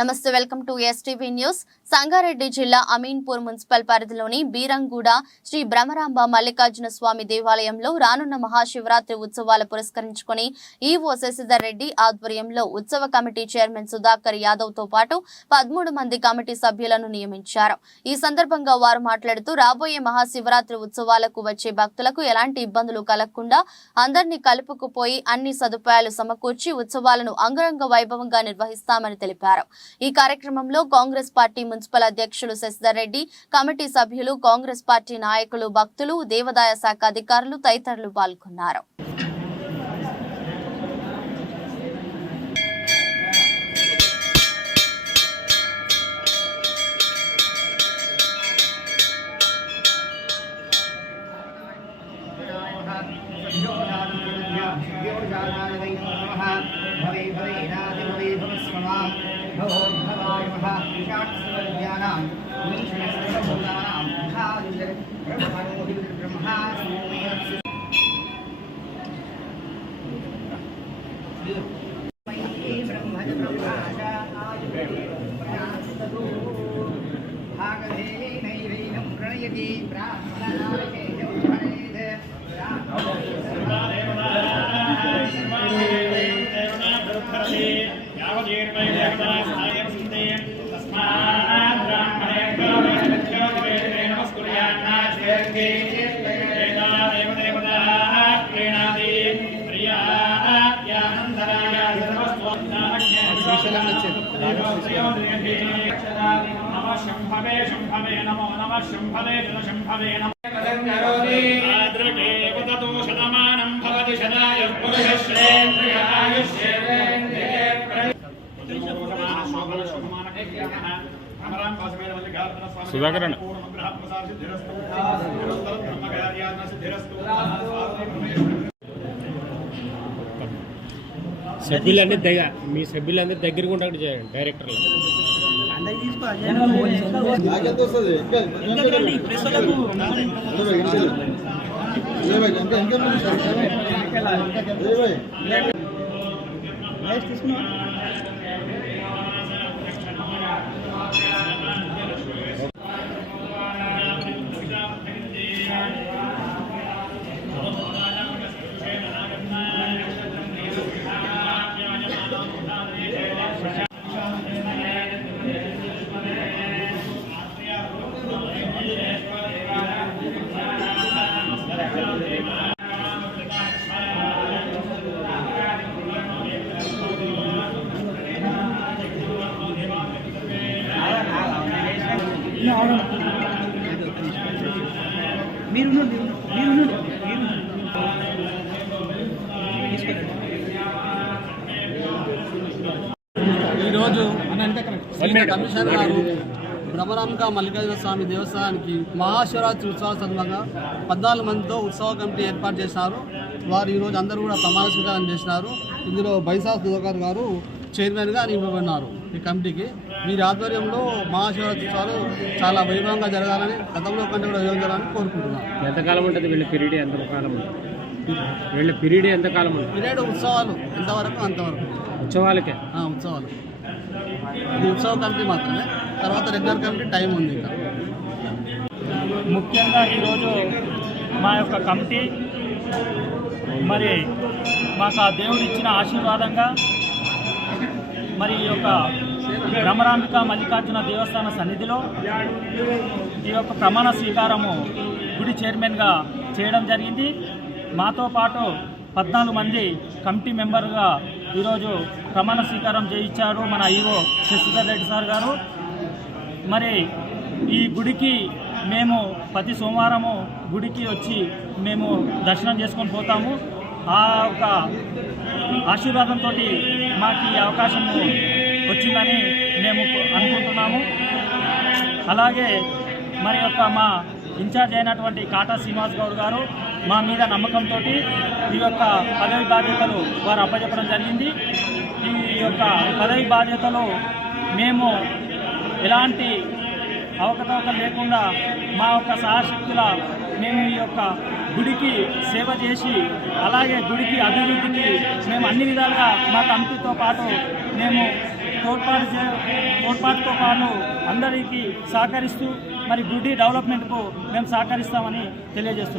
నమస్తే, welcome to STV news. Sangareddy జిల్లా Ameenpur municipal పరిధిలోని బీరంగూడ శ్రీ బ్రహ్మరాంబ మల్లికార్జున స్వామి దేవాలయంలో రానున్న మహాశివరాత్రి ఉత్సవాల పురస్కరించుకుని ఈవో శశిధర్ రెడ్డి ఆధ్వర్యంలో ఉత్సవ కమిటీ చైర్మన్ సుధాకర్ యాదవ్ తో పాటు 13 మంది కమిటీ సభ్యులను నియమించారు. ఈ సందర్భంగా వారు మాట్లాడుతూ రాబోయే మహాశివరాత్రి ఉత్సవాలకు వచ్చే భక్తులకు ఎలాంటి ఇబ్బందులు కలగకుండా అందరినీ కలుపుకుపోయి అన్ని సదుపాయాలు సమకూర్చి ఉత్సవాలను అంగరంగ వైభవంగా నిర్వహిస్తామని తెలిపారు. ఈ కార్యక్రమంలో కాంగ్రెస్ పార్టీ మున్సిపల్ అధ్యక్షులు శశిధర్ రెడ్డి, కమిటీ సభ్యులు, కాంగ్రెస్ పార్టీ నాయకులు, భక్తులు, దేవాదాయ శాఖ అధికారులు తదితరులు పాల్గొన్నారు. शंभवे शंभवे नमो नमः शंभवे शंभवे नमः आद्रकेवततो शतमानं भवति शताय पुरुषश्रेन्द्रिय आयुष्येन्द्रिये सुधाकरण సభ్యులందరి దగ్గరికి ఉంటాడు చేయండి డైరెక్టర్ ఈరోజు కమిషనర్ గారు బ్రహ్మరాంబ మల్లికార్జున స్వామి దేవస్థానానికి మహాశివరాత్రి ఉత్సవాల సందర్భంగా 14 మందితో ఉత్సవ కమిటీ ఏర్పాటు చేసినారు. వారు ఈరోజు అందరూ కూడా ప్రమాణ స్వీకారం చేసినారు. ఇందులో బైసా సుధాకర్ గారు చైర్మన్గా నియమించబడినారు. ఈ కమిటీకి వీరి ఆధ్వర్యంలో మహాశివరాత్రి ఉత్సవాలు చాలా వైభవంగా జరగాలని, గతంలో కంటే కూడా వైభవం జరగాలని కోరుకుంటున్నారు. ఎంతకాలం ఉంటుంది వీళ్ళ పీరియడ్? ఎంతకాలం వీళ్ళ పీరియడ్ ఎంతకాలం ఉంటుంది? పీరియడ్ ఉత్సవాలు ఎంతవరకు అంతవరకు ఉత్సవాలకే. ఉత్సవాలు ఇది ఉత్సవ కమిటీ మాత్రమే. తర్వాత రెగ్యులర్ కమిటీ టైం ఉంది. ఇంకా ముఖ్యంగా ఈరోజు మా యొక్క కమిటీ మరి మాకు ఆ దేవుడు ఇచ్చిన ఆశీర్వాదంగా మరి ఈ యొక్క బ్రహ్మరాంబిక మల్లికార్జున దేవస్థాన సన్నిధిలో ఈ యొక్క ప్రమాణ స్వీకారము గుడి చైర్మన్గా చేయడం జరిగింది. మాతో పాటు 14 మంది కమిటీ మెంబర్గా ఈరోజు ప్రమాణ స్వీకారం చేయించారు మన ఈవో శశిధర్ రెడ్డి సార్ గారు. మరి ఈ గుడికి మేము ప్రతి సోమవారము గుడికి వచ్చి మేము దర్శనం చేసుకొని పోతాము. ఆ యొక్క ఆశీర్వాదంతో మాకు ఈ అవకాశం వచ్చిందని మేము అనుకుంటున్నాము. అలాగే మరి యొక్క మా ఇన్ఛార్జ్ అయినటువంటి కాటా శ్రీనివాస్ గౌడ్ గారు మా మీద నమ్మకంతో ఈ యొక్క పదవి బాధ్యతలు వారు అప్పచెప్పడం జరిగింది. ఈ యొక్క పదవి బాధ్యతలు మేము ఎలాంటి అవకతవకలు లేకుండా మా యొక్క సహాశక్తుల మేము ఈ యొక్క గుడికి సేవ చేసి అలాగే గుడికి అభివృద్ధికి మేము అన్ని విధాలుగా మా కమిటీతో పాటు మేము తోడ్పాటుతో పాటు అందరికీ సహకరిస్తూ మరి గుడి డెవలప్మెంట్కు మేము సహకరిస్తామని తెలియజేస్తున్నాం.